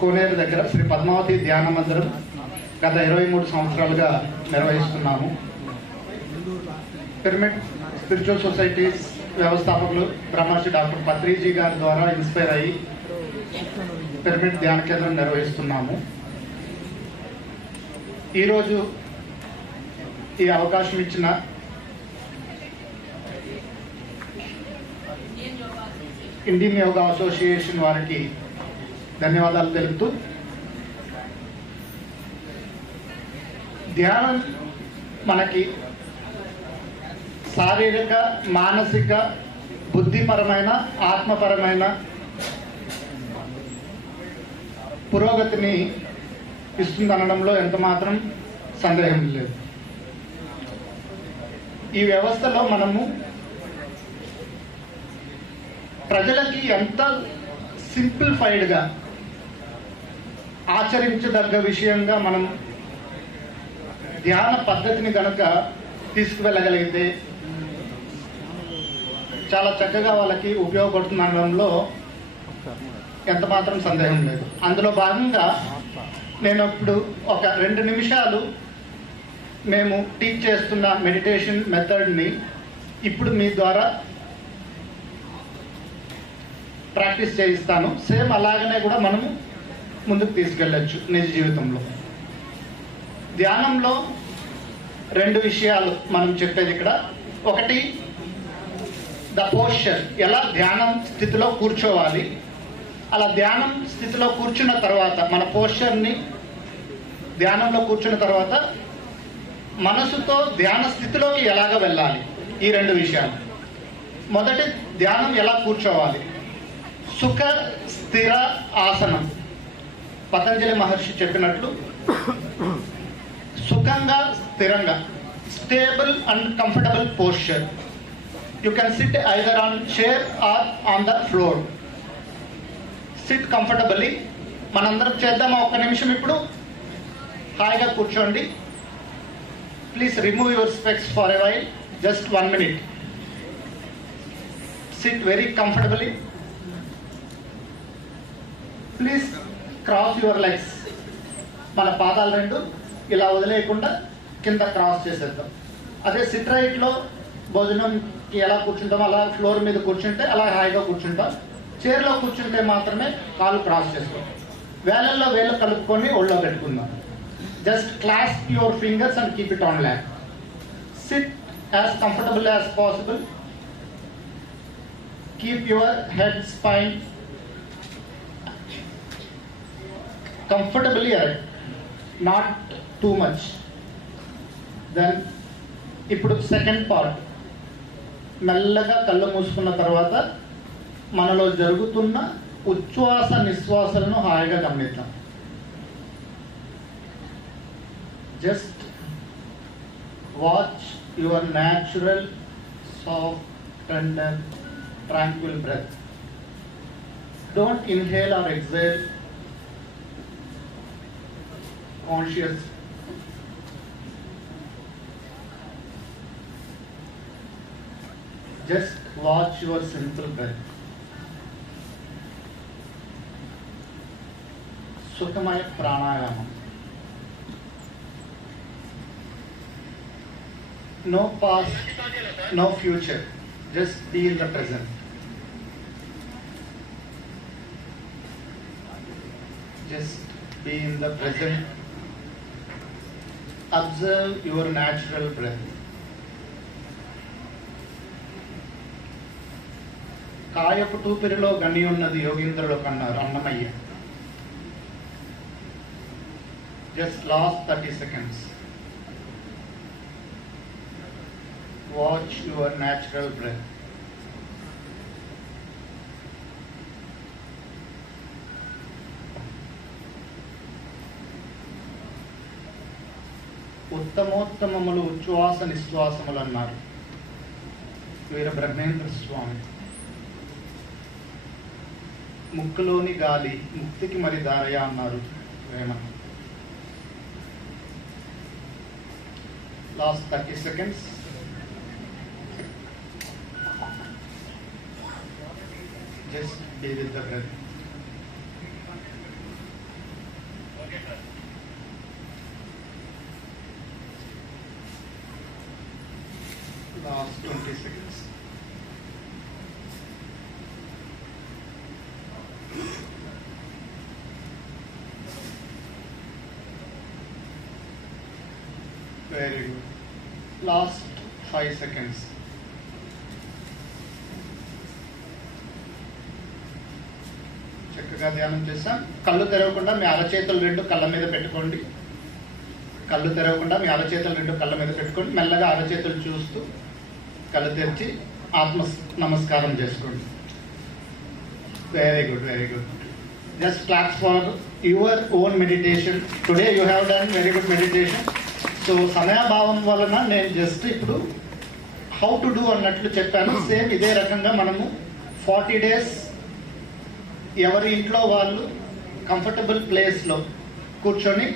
కోనేరు దగ్గర శ్రీ పద్మావతి ధ్యాన మందిరం గత 23 సంవత్సరాలుగా నిర్వహిస్తున్నాము. పిరమిడ్ స్పిరిచువల్ సొసైటీస్ వ్యవస్థాపకులు బ్రహ్మర్షి డాక్టర్ పత్రిజీ గారి ద్వారా ఇన్స్పైర్ అయ్యి పిరమిడ్ ధ్యాన కేంద్రం నిర్వహిస్తున్నాము. ఈరోజు ఈ అవకాశం ఇచ్చిన ఇండియన్ యోగా అసోసియేషన్ వారికి ధన్యవాదాలు తెలుపుతూ, ధ్యానం మనకి శారీరక, మానసిక, బుద్ధిపరమైన, ఆత్మపరమైన పురోగతిని ఇస్తుందనడంలో ఎంతమాత్రం సందేహం లేదు. ఈ వ్యవస్థలో మనము ప్రజలకి ఎంత సింప్లిఫైడ్గా ఆచరించదగ్గ విషయంగా మనం ధ్యాన పద్ధతిని కనుక తీసుకువెళ్ళగలిగితే చాలా చక్కగా వాళ్ళకి ఉపయోగపడుతుందనడంలో ఎంత మాత్రం సందేహం లేదు. అందులో భాగంగా నేను ఇప్పుడు ఒక 2 నిమిషాలు మేము టీచ్ చేస్తున్న మెడిటేషన్ మెథడ్ని ఇప్పుడు మీ ద్వారా ప్రాక్టీస్ చేయిస్తాను. సేమ్ అలాగనే కూడా మనము ముందుకు తీసుకెళ్ళచ్చు నిజ జీవితంలో. ధ్యానంలో 2 విషయాలు మనం చెప్పేది ఇక్కడ. ఒకటి, ద పోస్చర్, ఎలా ధ్యానం స్థితిలో కూర్చోవాలి. అలా ధ్యానం స్థితిలో కూర్చున్న తర్వాత మన పోస్చర్ని ధ్యానంలో కూర్చున్న తర్వాత మనసుతో ధ్యాన స్థితిలోకి ఎలాగ వెళ్ళాలి, ఈ 2 విషయాలు. మొదటి, ధ్యానం ఎలా కూర్చోవాలి. సుఖ స్థిర ఆసనం. పతంజలి మహర్షి చెప్పినట్లు సుఖంగా, స్థిరంగా, stable and comfortable posture. You can sit either on chair or on the floor. Sit comfortably. మనందరం చేద్దామా? 1 నిమిషం ఇప్పుడు హాయిగా కూర్చోండి. Please remove your specs for a while. Just 1 minute. Sit very comfortably. Please cross your legs. మన పాదాలు 2 ఇలా వదిలేయకుండా కింద క్రాస్ చేసేద్దాం. అదే సిట్ రైట్లో భోజనంకి ఎలా కూర్చుంటాం అలా ఫ్లోర్ మీద కూర్చుంటే అలా హాయిగా కూర్చుంటాం. చైర్లో కూర్చుంటే మాత్రమే కాలు క్రాస్ చేసుకోండి. వేలల్లో వేలు కలుపుకొని ఒళ్ళో పెట్టుకుందాం. Just clasp your fingers and keep it on lap. SIT as comfortable as possible. Keep your head, spine comfortably erect, not too much. Then ఇప్పుడు సెకండ్ పార్ట్, మెల్లగా కళ్ళు మూసుకున్న తర్వాత మనలో జరుగుతున్న ఉచ్ఛ్వాస నిశ్వాసలను హాయిగా గమనిద్దాం. Just watch your natural, soft, tender, tranquil breath. Don't inhale or exhale conscious. Just watch your simple breath. Sukhamaya pranayama. No past, no future. Just be in the present. Just be in the present. Observe your natural breath. కాయపు టూపిరిలో గని ఉన్నది యోగీంద్రుడు కన్నారు Annamayya. Just last 30 seconds. Watch your natural breath. ఉత్తమోత్తమములు ఉచ్ఛ్వాస నిశ్వాసములు అన్నారు వీర బ్రహ్మేంద్ర స్వామి. ముక్కులోని గాలి ముక్తికి మరి దారయ అన్నారు Vemana. Last 30 seconds. Just be with the breath. Last 20 seconds. Very good. Last 5 seconds. చక్కగా ధ్యానం చేస్తాం. కళ్ళు తెరవకుండా మీ అరచేతులు రెండు కళ్ళ మీద పెట్టుకోండి. కళ్ళు తెరవకుండా మీ అరచేతులు రెండు కళ్ళ మీద పెట్టుకోండి. మెల్లగా అరచేతులు చూస్తూ కళ్ళు తెరిచి ఆత్మ నమస్కారం చేసుకోండి. Very good, very good. Just claps for your own meditation. Today you have done very good meditation. So సమయాభావం వలన నేను జస్ట్ ఇప్పుడు హౌ టు డూ అన్నట్లు చెప్పాను. సేమ్ ఇదే రకంగా మనము 40 days ఎవరి ఇంట్లో వాళ్ళు కంఫర్టబుల్ ప్లేస్లో కూర్చొని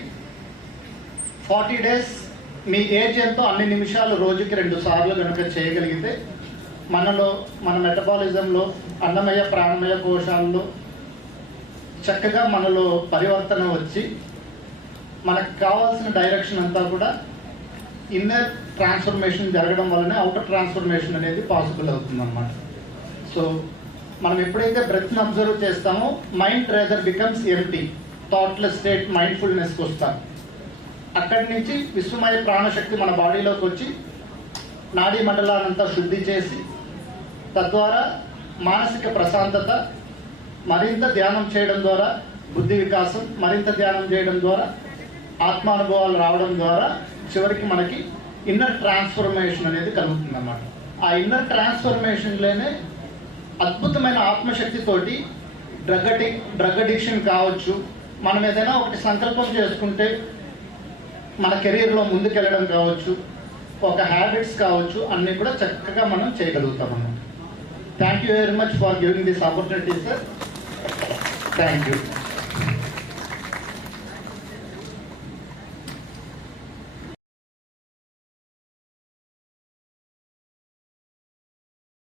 40 days మీ ఏజ్ ఎంతో అన్ని నిమిషాలు రోజుకి 2 సార్లు కనుక చేయగలిగితే మనలో మన మెటబాలిజంలో అన్నమయ ప్రాణమయ కోశాల్లో చక్కగా మనలో పరివర్తన వచ్చి మనకు కావాల్సిన డైరెక్షన్ అంతా కూడా ఇన్నర్ ట్రాన్స్ఫర్మేషన్ జరగడం వల్లనే అవుటర్ ట్రాన్స్ఫర్మేషన్ అనేది పాసిబుల్ అవుతుంది అన్నమాట. సో మనం ఎప్పుడైతే బ్రెత్ని అబ్జర్వ్ చేస్తామో mind rather becomes empty, thoughtless state, మైండ్ఫుల్నెస్కి వస్తాం. అక్కడి నుంచి విశ్వమయ ప్రాణశక్తి మన బాడీలోకి వచ్చి నాడీ మండలానంతా శుద్ధి చేసి తద్వారా మానసిక ప్రశాంతత, మరింత ధ్యానం చేయడం ద్వారా బుద్ధి వికాసం, మరింత ధ్యానం చేయడం ద్వారా ఆత్మానుభవాలు రావడం ద్వారా చివరికి మనకి ఇన్నర్ ట్రాన్స్ఫర్మేషన్ అనేది కలుగుతుంది అన్నమాట. ఆ ఇన్నర్ ట్రాన్స్ఫర్మేషన్లోనే అద్భుతమైన ఆత్మశక్తితోటి డ్రగ్ అడిక్షన్ కావచ్చు, మనం ఏదైనా ఒకటి సంకల్పం చేసుకుంటే మన కెరీర్లో ముందుకెళ్ళడం కావచ్చు, ఒక హ్యాబిట్స్ కావచ్చు, అన్నీ కూడా చక్కగా మనం చేయగలుగుతాం అన్నమాట. Thank you very much for giving this opportunity sir. Thank you.